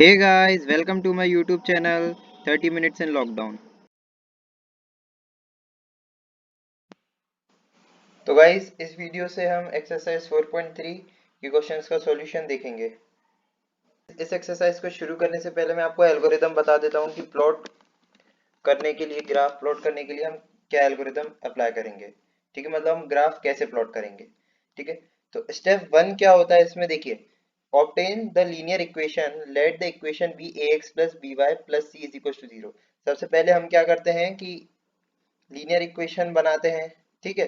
Hey guys, welcome to my YouTube channel 30 Minutes in Lockdown। तो guys इस video से हम एक्सरसाइज 4.3 के क्वेश्चंस का सॉल्यूशन देखेंगे। इस एक्सरसाइज को शुरू करने से पहले मैं आपको एल्गोरिदम बता देता हूँ कि प्लॉट करने के लिए, ग्राफ प्लॉट करने के लिए हम क्या एल्गोरिदम अप्लाई करेंगे। ठीक है, मतलब हम ग्राफ कैसे प्लॉट करेंगे। ठीक है, तो स्टेप 1 क्या होता है इसमें देखिए, obtain the linear equation, let the equation be ax plus by plus c is equal to 0। सबसे पहले हम क्या करते हैं कि लीनियर इक्वेशन बनाते हैं। ठीक है,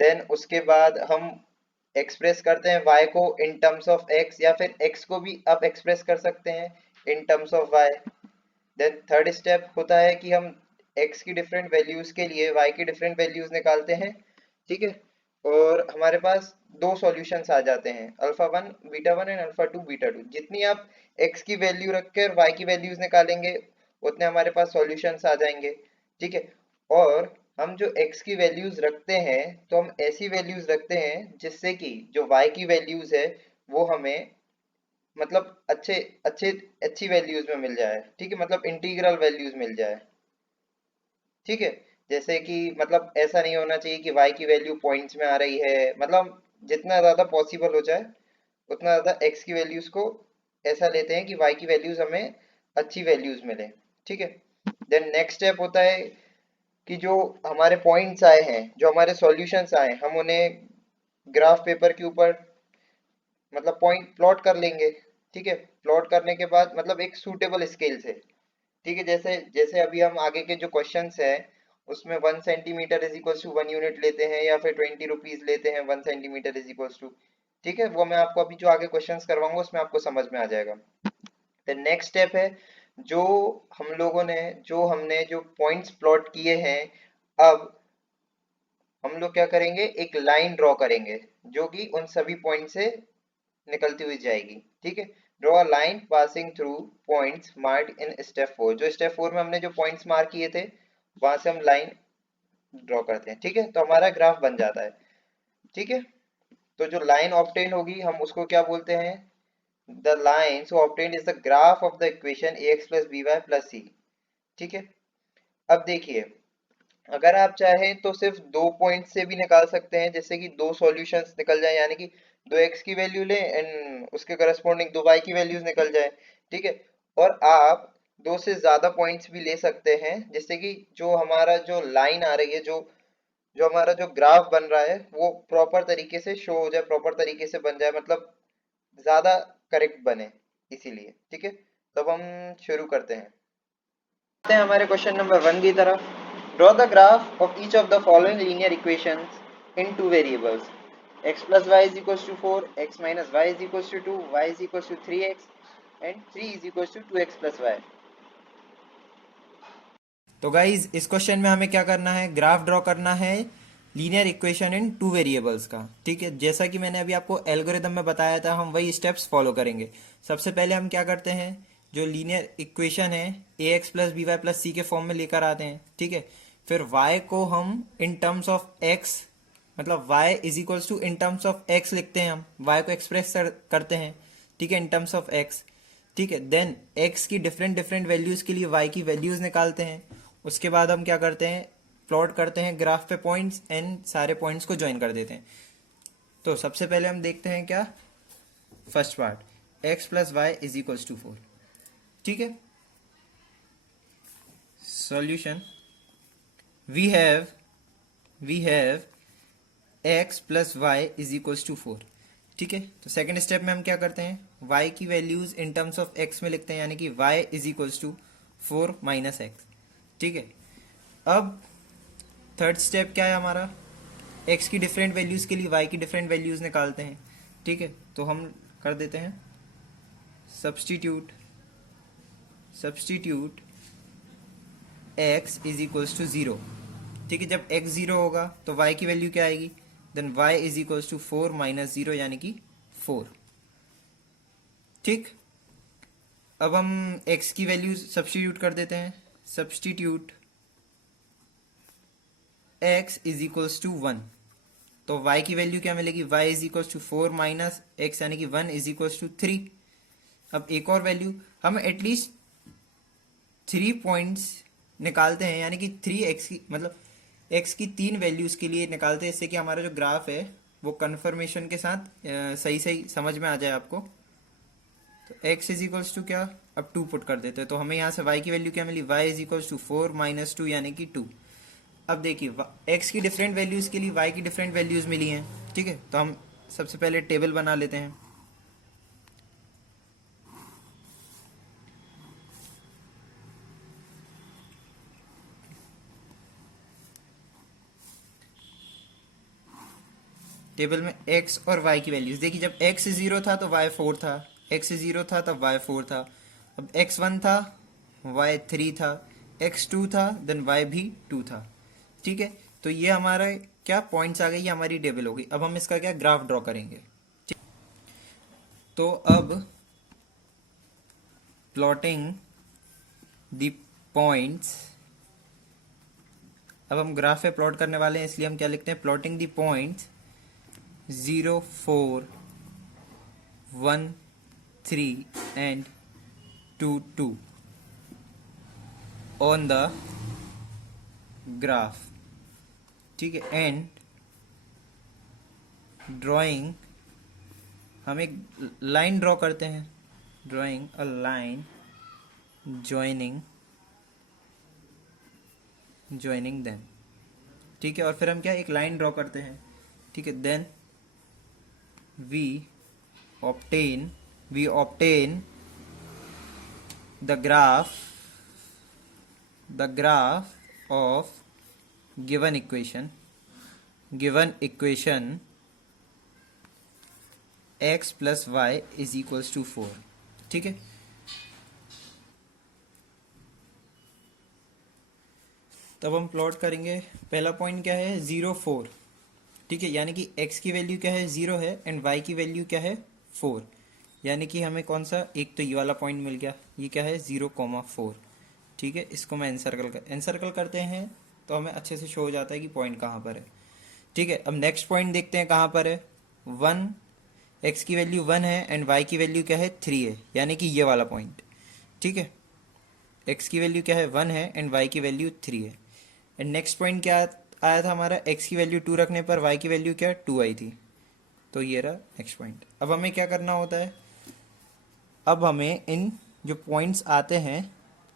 देन उसके बाद हम एक्सप्रेस करते हैं y को इन टर्म्स ऑफ x, या फिर x को भी आप एक्सप्रेस कर सकते हैं in terms of y। Then third step होता है कि हम x की डिफरेंट वैल्यूज के लिए y की डिफरेंट वैल्यूज निकालते हैं। ठीक है, और हमारे पास दो सॉल्यूशंस आ जाते हैं, alpha 1 beta 1 and alpha 2 beta 2। जितनी आप x की वैल्यू रखकर y की वैल्यूज निकालेंगे उतने हमारे पास सॉल्यूशंस आ जाएंगे। ठीक है, और हम जो x की वैल्यूज रखते हैं तो हम ऐसी वैल्यूज रखते हैं जिससे कि जो y की वैल्यूज है वो हमें मतलब अच्छे अच्छे अच्छी वैल्यूज में मिल जाए। ठीक है, मतलब इंटीग्रल वैल्यूज मिल जाए। ठीक है, जैसे कि मतलब ऐसा नहीं होना चाहिए कि y की वैल्यू पॉइंट्स में आ रही है, मतलब जितना ज्यादा पॉसिबल हो जाए उतना ज्यादा x की वैल्यूज को ऐसा लेते हैं कि y की वैल्यूज हमें अच्छी वैल्यूज मिले। ठीक है, देन नेक्स्ट स्टेप होता है कि जो हमारे पॉइंट्स आए हैं, जो हमारे सॉल्यूशंस आए, हम उन्हें ग्राफ पेपर के ऊपर मतलब पॉइंट प्लॉट कर लेंगे। ठीक है, प्लॉट करने के बाद मतलब एक सूटेबल स्केल से। ठीक है, जैसे जैसे अभी हम आगे के जो क्वेश्चंस है उसमें 1 centimetre is equal to 1 unit लेते हैं, या फिर 20 रुपीज लेते हैं 1 सेंटीमीटर इज इक्वल टू। ठीक है, वो मैं आपको अभी जो आगे क्वेश्चंस करवाऊंगा उसमें आपको समझ में आ जाएगा। द नेक्स्ट स्टेप है जो हम लोगों ने जो हमने जो पॉइंट्स प्लॉट किए हैं, अब हम लोग क्या करेंगे, एक लाइन ड्रॉ करेंगे जो कि उन सभी पॉइंट से निकलती हुई जाएगी। ठीक है, draw a line passing through points marked in step 4। जो स्टेप 4 में हमने जो पॉइंट्स मार्क किए थे वहां से हम लाइन ड्रॉ करते हैं। ठीक है, तो हमारा ग्राफ बन जाता है। ठीक है, तो जो लाइन ऑब्टेन होगी हम उसको क्या बोलते हैं, the line so obtained is the graph of the equation ax plus by plus c। ठीक है, अब देखिए, अगर आप चाहें तो सिर्फ दो पॉइंट से भी निकाल सकते हैं, जैसे कि दो सॉल्यूशंस निकल जाए, यानी कि दो x की वैल्यू लें एंड उसके करस्पॉन्डिंग दो y की वैल्यूज निकल जाए। ठीक है, और आप दो से ज्यादा पॉइंट्स भी ले सकते हैं, जिससे कि जो हमारा जो लाइन आ रही है, जो जो हमारा जो ग्राफ बन रहा है वो प्रॉपर तरीके से शो हो जाए, प्रॉपर तरीके से बन जाए, मतलब ज्यादा करेक्ट बने। इसीलिए ठीक है, तब हम शुरू करते हैं। आते हैं हमारे क्वेश्चन नंबर 1 की तरफ। Draw the graph of each of the following linear equations in two variables, x plus y is equals to 4, x minus y is equals to 2, y is equals to 3x and 3 is equals to 2x plus y। तो guys इस question में हमें क्या करना है, graph draw करना है linear equation in two variables का। ठीक है, जैसा कि मैंने अभी आपको एल्गोरिदम में बताया था हम वही स्टेप्स फॉलो करेंगे। सबसे पहले हम क्या करते हैं, जो लीनियर इक्वेशन है a x plus b y plus c के फॉर्म में लेकर आते हैं। ठीक है, फिर y को हम इन टर्म्स ऑफ x, मतलब y is equals to in terms of x लिखते हैं, हम y को एक्सप्रेस करते हैं। ठीक है, इन टर्म्स ऑफ x। ठीक है, देन x की डिफरेंट डिफरेंट वैल्यूज के लिए y की वैल्यूज निकालते हैं। उसके बाद हम क्या करते हैं, प्लॉट करते हैं ग्राफ पे पॉइंट्स एंड सारे पॉइंट्स को ज्वाइन कर देते हैं। तो सबसे पहले हम देखते हैं क्या, first part x plus y is equals to 4। ठीक है, solution we have x plus y is equals to 4। ठीक है, तो सेकेंड स्टेप में हम क्या करते हैं, y की values in terms of x में लिखते हैं, यानी कि y is equals to 4 minus x. ठीक है, अब थर्ड स्टेप क्या है हमारा, x की डिफरेंट वैल्यूज के लिए y की डिफरेंट वैल्यूज निकालते हैं। ठीक है, तो हम कर देते हैं substitute x is equals to 0। ठीक है, जब x 0 होगा तो y की वैल्यू क्या आएगी, then y is equals to 4 minus 0 यानी कि 4। ठीक, अब हम x की वैल्यू सब्सटीट्यूट कर देते हैं, substitute x is equals to 1। तो y की वैल्यू क्या मिलेगी, y is equals to 4 minus x यानी कि 1 इज इक्वल्स टू 3। अब एक और वैल्यू, हम एटलीस्ट 3 पॉइंट्स निकालते हैं, यानी कि 3x की मतलब x की 3 वैल्यूज के लिए निकालते हैं, इससे कि हमारा जो ग्राफ है वो कन्फर्मेशन के साथ सही सही समझ में आ जाए आपको। तो x इज इक्वल्स टू क्या, अब 2 पुट कर देते हैं, तो हमें यहाँ से y की वैल्यू क्या मिली, y is equals to 4 minus 2 यानी कि 2। अब देखिए x की डिफरेंट वैल्यूज के लिए y की डिफरेंट वैल्यूज मिली हैं, ठीक है। तो हम सबसे पहले टेबल बना लेते हैं। टेबल में x और y की वैल्यूज देखिए, जब x 0 था तो y 4 था, x 0 था तब y 4 था, अब x 1 था, y 3 था, x 2 था, देन y भी 2 था, ठीक है। तो ये हमारा क्या पॉइंट्स आ गई, ये हमारी टेबल हो गई। अब हम इसका क्या ग्राफ ड्रॉ करेंगे, ठीक। तो अब प्लॉटिंग द पॉइंट्स, अब हम ग्राफ पे प्लॉट करने वाले हैं, इसलिए हम क्या लिखते हैं, plotting the points 0, 4, 1, 3 and 2, 2 on the graph, ठीक है। एंड ड्राइंग, हम एक लाइन ड्रॉ करते हैं, drawing a line joining them, ठीक है। और फिर हम क्या एक लाइन ड्रॉ करते हैं, ठीक है। Then we obtain the graph of given equation x plus y is equals to 4, ठीक है। तब हम प्लॉट करेंगे, पहला पॉइंट क्या है, 0, 4, ठीक है, यानी कि x की वैल्यू क्या है, 0 है, एंड y की वैल्यू क्या है, 4, यानी कि हमें कौन सा, एक तो ये वाला पॉइंट मिल गया, ये क्या है 0,4, ठीक है। इसको मैं एनसर्कल करते हैं तो हमें अच्छे से शो हो जाता है कि पॉइंट कहाँ पर है, ठीक है। अब नेक्स्ट पॉइंट देखते हैं कहाँ पर है, 1, x की वैल्यू 1 है एंड y की वैल्यू क्या है 3 है, यानी कि ये वाला पॉइंट, ठीक है। x की वैल्यू क्या है 1 है एंड y की वैल्यू 3 है। एंड नेक्स्ट पॉइंट क्या आया था हमारा, x की वैल्यू 2 रखने पर y की वैल्यू क्या 2 आई थी, तो ये रहा नेक्स्ट पॉइंट। अब हमें क्या करना होता है, अब हमें इन जो पॉइंट्स आते हैं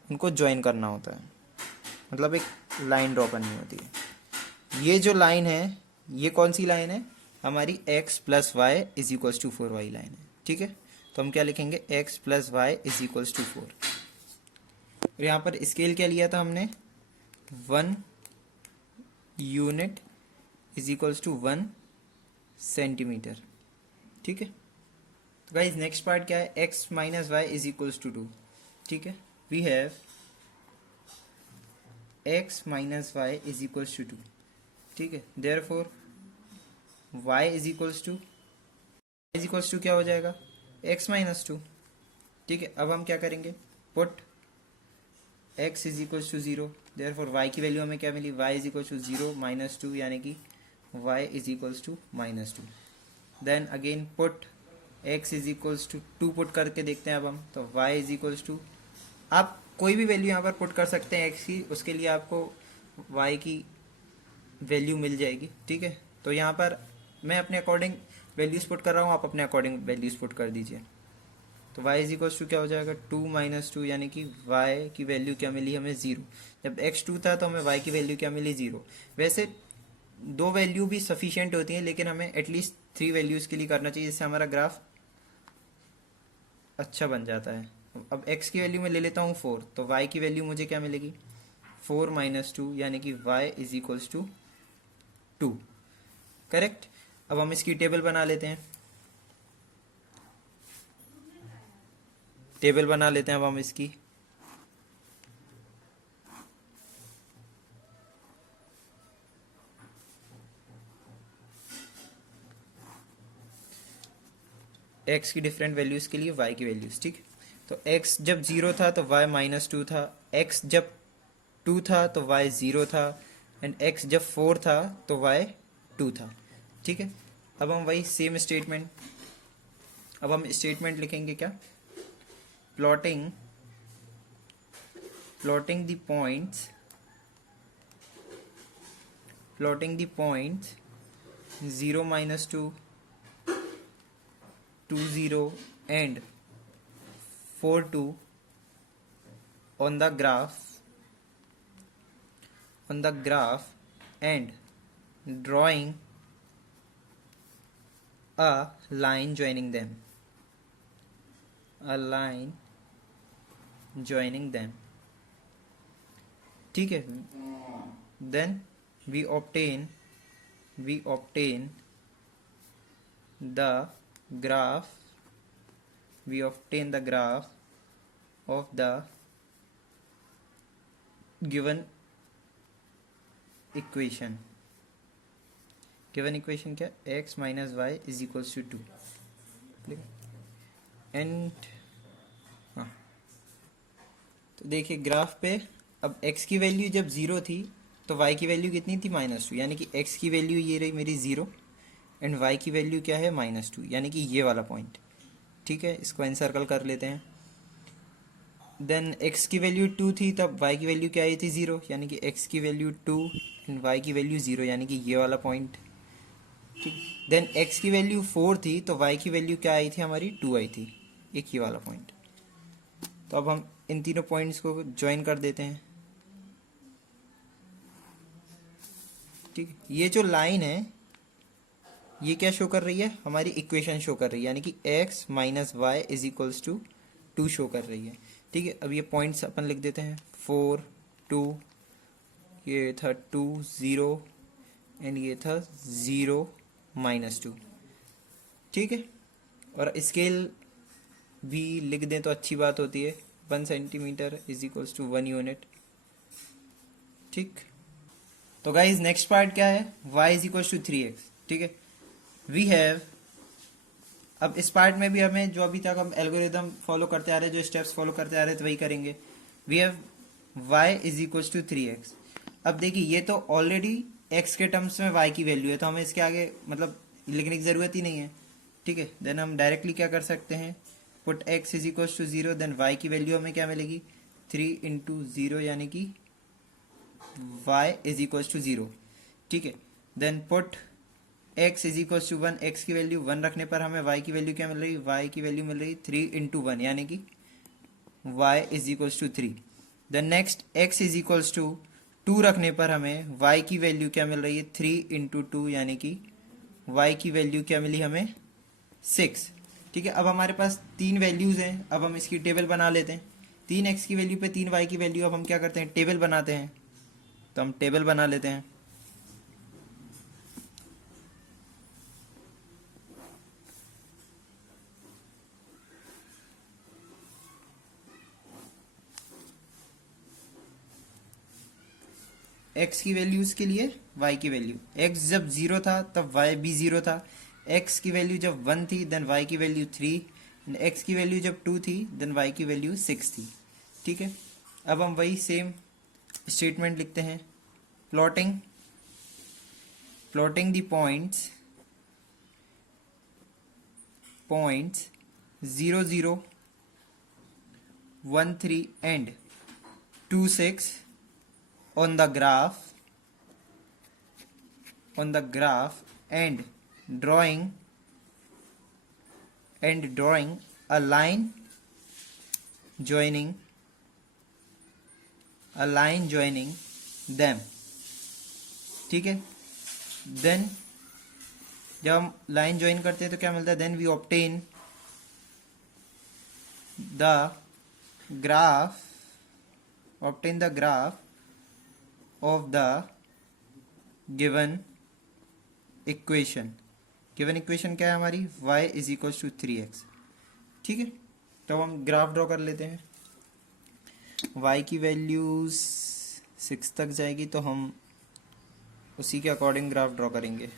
उनको ज्वाइन करना होता है, मतलब एक लाइन ड्रॉ करनी होती है। ये जो लाइन है ये कौन सी लाइन है, हमारी x plus y is equals to 4 वाली लाइन है, ठीक है। तो हम क्या लिखेंगे, x plus y is equals to 4। और यहाँ पर स्केल क्या लिया था हमने, 1 unit is equals to 1 centimetre, ठीक है। तो गाइज नेक्स्ट पार्ट क्या है, x minus y is equals to 2, ठीक है। We have x minus y is equals to 2, ठीक है। Therefore y is equals to क्या हो जाएगा, x माइनस 2, ठीक है। अब हम क्या करेंगे, put x is equals to 0, therefore y की वैल्यू हमें क्या मिली, y is equals to 0 minus 2, यानी कि y is equals to minus 2। Then again put x is equals to 2 put करके देखते हैं अब हम, तो y इज इक्वल्स टू, आप कोई भी वैल्यू यहाँ पर पुट कर सकते हैं x की, उसके लिए आपको y की वैल्यू मिल जाएगी, ठीक है। तो यहाँ पर मैं अपने अकॉर्डिंग वैल्यूज पुट कर रहा हूँ, आप अपने अकॉर्डिंग वैल्यूज पुट कर दीजिए। तो y इज इक्वल्स टू क्या हो जाएगा, 2 माइनस 2, यानी कि y की वैल्यू क्या मिली हमें 0। जब x 2 था तो हमें y की वैल्यू क्या मिली 0। वैसे 2 वैल्यू भी सफिशिएंट होती हैं, लेकिन हमें एटलीस्ट 3 वैल्यूज़ के लिए करना चाहिए, जिससे हमारा ग्राफ अच्छा बन जाता है। अब x की वैल्यू मैं ले लेता हूँ 4, तो y की वैल्यू मुझे क्या मिलेगी, 4 माइनस 2, यानी कि y is equals to 2, correct. अब हम इसकी टेबल बना लेते हैं, अब हम इसकी, x की डिफरेंट वैल्यूज़ के लिए y की वैल्यूज़, ठीक। तो x जब 0 था तो y माइनस 2 था, x जब 2 था तो y 0 था, एंड x जब 4 था तो y 2 था, ठीक है। अब हम वही सेम स्टेटमेंट, अब हम स्टेटमेंट लिखेंगे क्या, plotting plotting the points plotting the points 0 minus 2 2 0 and 4 2 on the graph and drawing a line joining them ठीक है. Then we obtain the graph of the given equation क्या, x minus y is equals to 2. And हाँ, तो देखिए graph पे अब x की value जब 0 थी तो y की वैल्यू कितनी थी -2, यानी कि x की वैल्यू ये रही मेरी 0 एंड y की वैल्यू क्या है -2, यानी कि ये वाला पॉइंट. ठीक है, इसको एनसर्कल कर लेते हैं. देन x की वैल्यू 2 थी तब y की वैल्यू क्या आई थी 0, यानी कि x की वैल्यू 2 एंड y की वैल्यू 0, यानी कि ये वाला पॉइंट. ठीक. देन x की वैल्यू 4 थी तो y की वैल्यू क्या आई थी हमारी 2 आई थी, एक ही वाला पॉइंट. तो अब हम इन तीनों पॉइंट्स को ज्वाइन कर देते हैं. ठीक, ये जो लाइन है ये क्या शो कर रही है, हमारी इक्वेशन शो कर रही है, यानी कि x minus y is equals to 2 show कर रही है. ठीक है, अब ये पॉइंट्स अपन लिख देते हैं 4 2, ये था 2 0 एंड ये था 0 -2. ठीक है, और स्केल भी लिख दें तो अच्छी बात होती है, 1 centimetre is equals to 1 unit. ठीक, तो गाइज नेक्स्ट पार्ट क्या है, y is equals to 3x. ठीक है, वी हैव, अब इस पार्ट में भी हमें जो अभी तक हम एल्गोरिदम फॉलो करते आ रहे हैं, जो स्टेप्स फॉलो करते आ रहे हैं, तो वही करेंगे. We have y is equals to 3x. अब देखिए ये तो ऑलरेडी x के टर्म्स में y की वैल्यू है, तो हमें इसके आगे मतलब लिखने की ज़रूरत ही नहीं है. ठीक है, देन हम डायरेक्टली क्या कर सकते हैं, put x is equals to 0, then y की वैल्यू हमें क्या मिलेगी 3 इंटू 0, यानी कि y इज इक्वल्स टू 0. ठीक है, then put x is equals to 1, x की वैल्यू 1 रखने पर हमें y की वैल्यू क्या मिल रही, y की वैल्यू मिल रही 3 इंटू 1, यानी कि y is equals to 3. Then next x is equals to 2 रखने पर हमें y की वैल्यू क्या मिल रही है 3 इंटू 2, यानी कि y की वैल्यू क्या मिली हमें 6. ठीक है, अब हमारे पास 3 वैल्यूज़ हैं, अब हम इसकी टेबल बना लेते हैं. 3x की वैल्यू पे 3y की वैल्यू, अब हम क्या करते हैं टेबल बनाते हैं. तो हम टेबल बना लेते हैं. x की वैल्यूज के लिए y की वैल्यू, x जब 0 था तब y भी 0 था, x की वैल्यू जब 1 थी देन y की वैल्यू 3, x की वैल्यू जब 2 थी देन y की वैल्यू 6 थी. ठीक है, अब हम वही सेम स्टेटमेंट लिखते हैं. Plotting the points 0 0 1 3 and 2 6 on the graph and drawing a line joining them. ठीक है, देन जब हम लाइन ज्वाइन करते हैं तो क्या मिलता है, then we obtain the graph of the given equation क्या है हमारी, y is equals to 3x. ठीक है, तो हम ग्राफ ड्रॉ कर लेते हैं. y की वैल्यूज 6 तक जाएगी तो हम उसी के अकॉर्डिंग ग्राफ ड्रॉ करेंगे.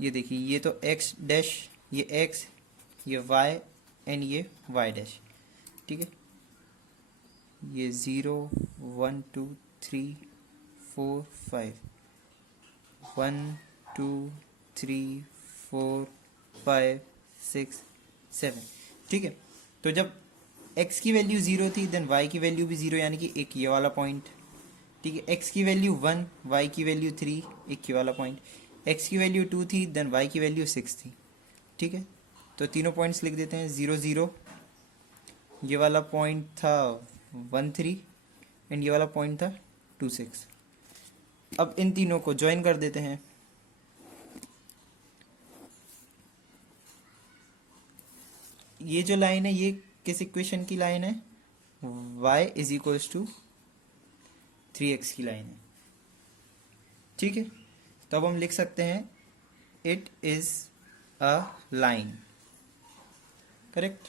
ये देखिए, ये तो x डैश, ये x, ये y एंड ये y डैश. ठीक है, ये 0 1 2 3 4 5 1 2 3 4 5 6 7। ठीक है, तो जब x की वैल्यू 0 थी देन y की वैल्यू भी 0, यानी कि एक ये वाला पॉइंट। ठीक है, x की वैल्यू 1, y की वैल्यू 3, एक ये वाला पॉइंट। x की वैल्यू 2 थी देन y की वैल्यू 6 थी। ठीक है, तो तीनों पॉइंट्स लिख देते हैं 0 0। ये वाला पॉइंट था 1 3 एंड ये वाला पॉइंट था 2 6। अब इन तीनों को ज्वाइन कर देते हैं। ये जो लाइन है ये किस इक्वेशन की लाइन है? y is equals to 3x की लाइन है। ठीक है, तो अब हम लिख सकते हैं it is a line. Correct.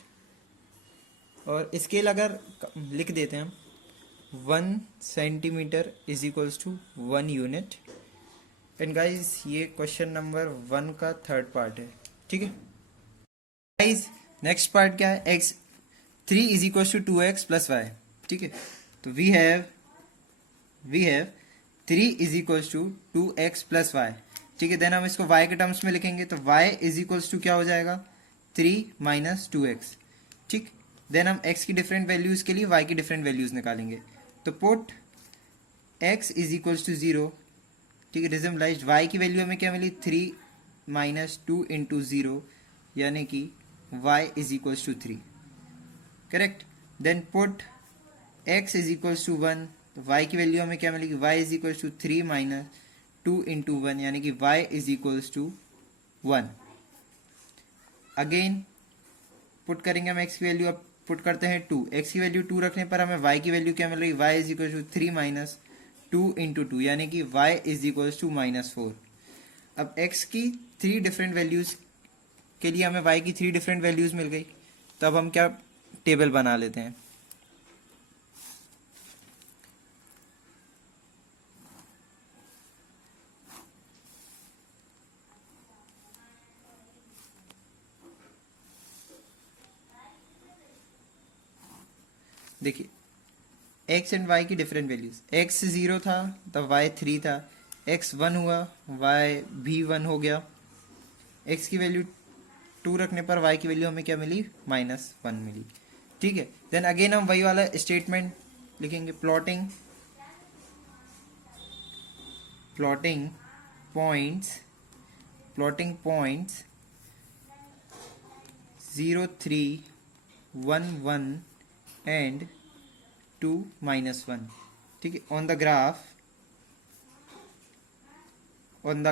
और स्केल अगर लिख देते हैं हम 1 centimetre is equals to 1 unit. And guys ये क्वेश्चन नंबर 1 का थर्ड पार्ट है। ठीक है गाइज, नेक्स्ट पार्ट क्या है? x 3 is equals to 2x plus y. ठीक है, तो we have 3 is equals to 2x plus y. ठीक है, देन हम इसको y के टर्म्स में लिखेंगे तो y इज इक्वल्स टू क्या हो जाएगा? 3 माइनस 2x। ठीक, देन हम x की डिफरेंट वैल्यूज के लिए y की डिफरेंट वैल्यूज निकालेंगे। तो put x is equals to 0। ठीक है, डिसम्बलाइज्ड y की वैल्यू हमें क्या मिली? 3 माइनस 2 इंटू 0, यानी कि y is equals to 3। Correct, then put x is equals to 1, तो y की वैल्यू हमें क्या मिलेगी? y is equals to 3 minus 2 into 1, यानी कि y is equals to 1। Again put करेंगे हम x की वैल्यू, अब पुट करते हैं 2। x की वैल्यू 2 रखने पर हमें y की वैल्यू क्या मिल रही? y is equal to 3 minus 2 into 2, यानी कि y is equals to minus 4। अब x की 3 डिफरेंट वैल्यूज के लिए हमें y की 3 डिफरेंट वैल्यूज मिल गई। तो अब हम क्या टेबल बना लेते हैं। देखिए x एंड y की डिफरेंट वैल्यूज, x 0 था तब y 3 था, x 1 हुआ y भी 1 हो गया। x की वैल्यू 2 रखने पर y की वैल्यू हमें क्या मिली? माइनस 1 मिली। ठीक है, देन अगेन हम वही वाला स्टेटमेंट लिखेंगे, प्लॉटिंग पॉइंट्स 0 3 1 1 एंड 2 माइनस 1। ठीक है, on the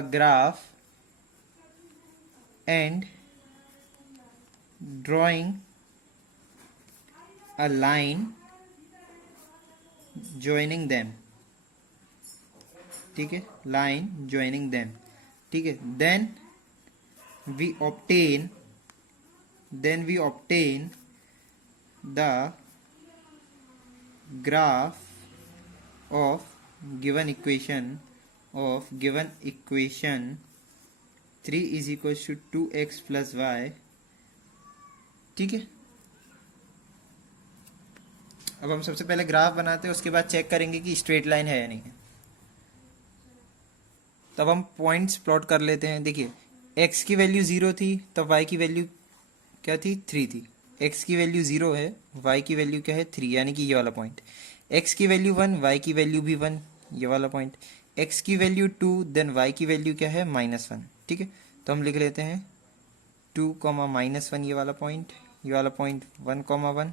graph and drawing a line joining them। ठीक है, लाइन joining them। ठीक है, then we obtain the graph of given equation 3 is equals to 2x plus y। ठीक है, अब हम सबसे पहले ग्राफ बनाते हैं, उसके बाद चेक करेंगे कि स्ट्रेट लाइन है या नहीं है। तब हम पॉइंट्स प्लॉट कर लेते हैं। देखिए x की वैल्यू 0 थी तब y की वैल्यू क्या थी? 3 थी। x की वैल्यू 0 है, y की वैल्यू क्या है? 3, यानी कि ये वाला पॉइंट। x की वैल्यू 1, y की वैल्यू भी 1, ये वाला पॉइंट। x की वैल्यू 2 देन y की वैल्यू क्या है? माइनस 1। ठीक है, तो हम लिख लेते हैं 2 कॉमा माइनस 1, ये वाला पॉइंट 1 कॉमा 1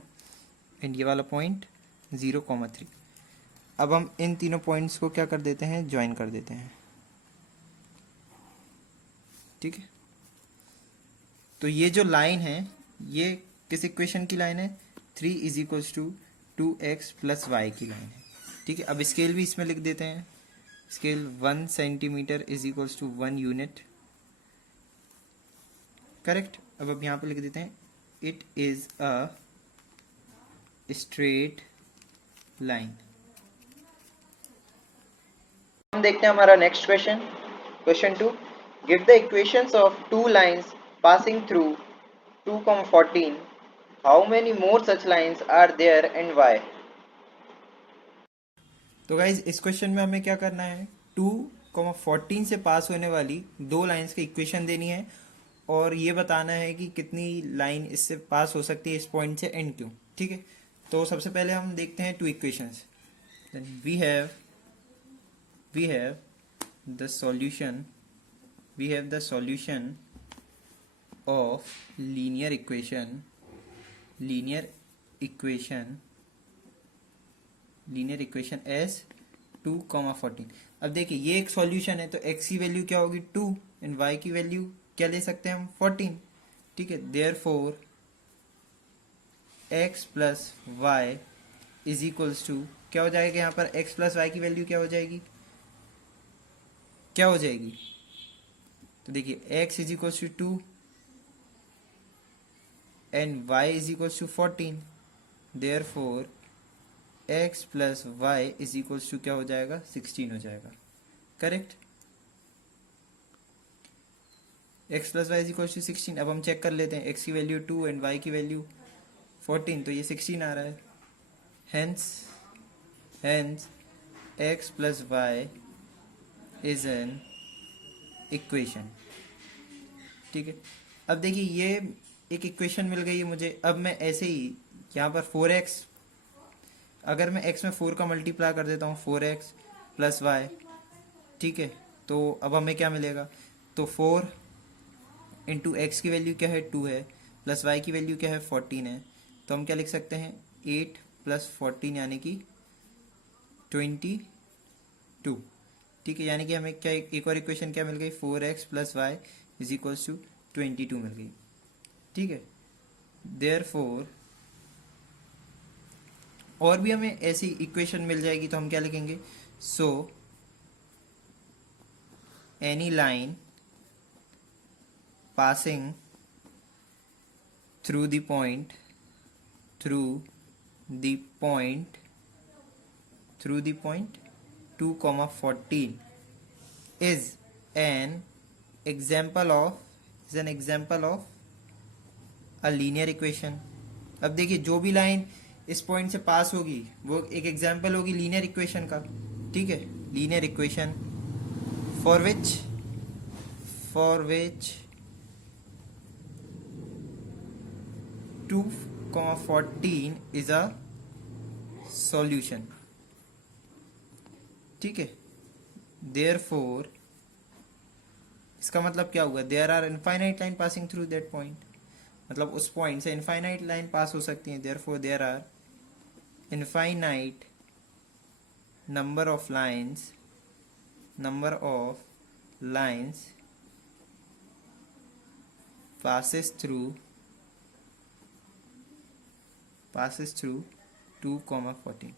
एंड ये वाला पॉइंट 0 कॉमा 3। अब हम इन तीनों पॉइंट्स को क्या कर देते हैं? ज्वाइन कर देते हैं। ठीक है, तो ये जो लाइन है ये किस इक्वेशन की लाइन है? 3 is equals to 2x plus y की लाइन है। ठीक है, अब स्केल भी इसमें लिख देते हैं। Scale 1 centimetre is equals to 1 unit. Correct, अब यहाँ पे लिख देते हैं it is a straight line. हम देखते हैं हमारा next question, question 2। Give the equations of two lines passing through 2,14। How many more such lines are there and why? तो गाइज इस क्वेश्चन में हमें क्या करना है? 2,14 से पास होने वाली दो लाइंस की इक्वेशन देनी है और ये बताना है कि कितनी लाइन इससे पास हो सकती है इस पॉइंट से एंड क्यों। ठीक है, तो सबसे पहले हम देखते हैं two equations. Then we have the solution of linear equations 2,14। अब देखिए ये एक सॉल्यूशन है, तो x की वैल्यू क्या होगी 2 एंड y की वैल्यू क्या ले सकते हैं हम 14। ठीक है, therefore x plus y is equals to क्या हो जाएगा, यहाँ पर x प्लस वाई की वैल्यू क्या हो जाएगी, तो देखिए x is equals to 2 and y is equals to 14, therefore x plus y is equals to क्या हो जाएगा 16 हो जाएगा। Correct, x plus y is equals to 16। अब हम चेक कर लेते हैं, x की वैल्यू 2 एंड y की वैल्यू 14, तो ये 16 आ रहा है। Hence x plus y is an equation. ठीक है, अब देखिए ये एक इक्वेशन मिल गई है मुझे। अब मैं ऐसे ही यहाँ पर 4x, अगर मैं x में 4 का मल्टीप्लाई कर देता हूँ 4x प्लस वाई, ठीक है, तो अब हमें क्या मिलेगा, तो 4 इंटू एक्स की वैल्यू क्या है 2 है, प्लस वाई की वैल्यू क्या है 14 है, तो हम क्या लिख सकते हैं 8 प्लस 14 यानी कि 22। ठीक है, यानी कि हमें क्या एक और इक्वेशन क्या मिल गई 4x plus y is equals to 22 मिल गई। ठीक है, देयरफॉर और भी हमें ऐसी इक्वेशन मिल जाएगी तो हम क्या लिखेंगे, so any line passing through the point 2,14 is an example of a linear equation। अब देखिए जो भी लाइन इस पॉइंट से पास होगी वो एक एग्जाम्पल होगी लीनियर इक्वेशन का। ठीक है, linear equation for which 2,14 is a solution। ठीक है, therefore इसका मतलब क्या हुआ, there are infinite line passing through that point, मतलब उस पॉइंट से इनफाइनाइट लाइन पास हो सकती है, therefore there are infinite number of lines passes through 2,14।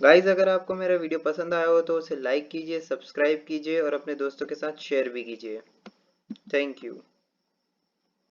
Guys अगर आपको मेरा वीडियो पसंद आया हो तो उसे लाइक कीजिए, सब्सक्राइब कीजिए और अपने दोस्तों के साथ शेयर भी कीजिए। Thank you.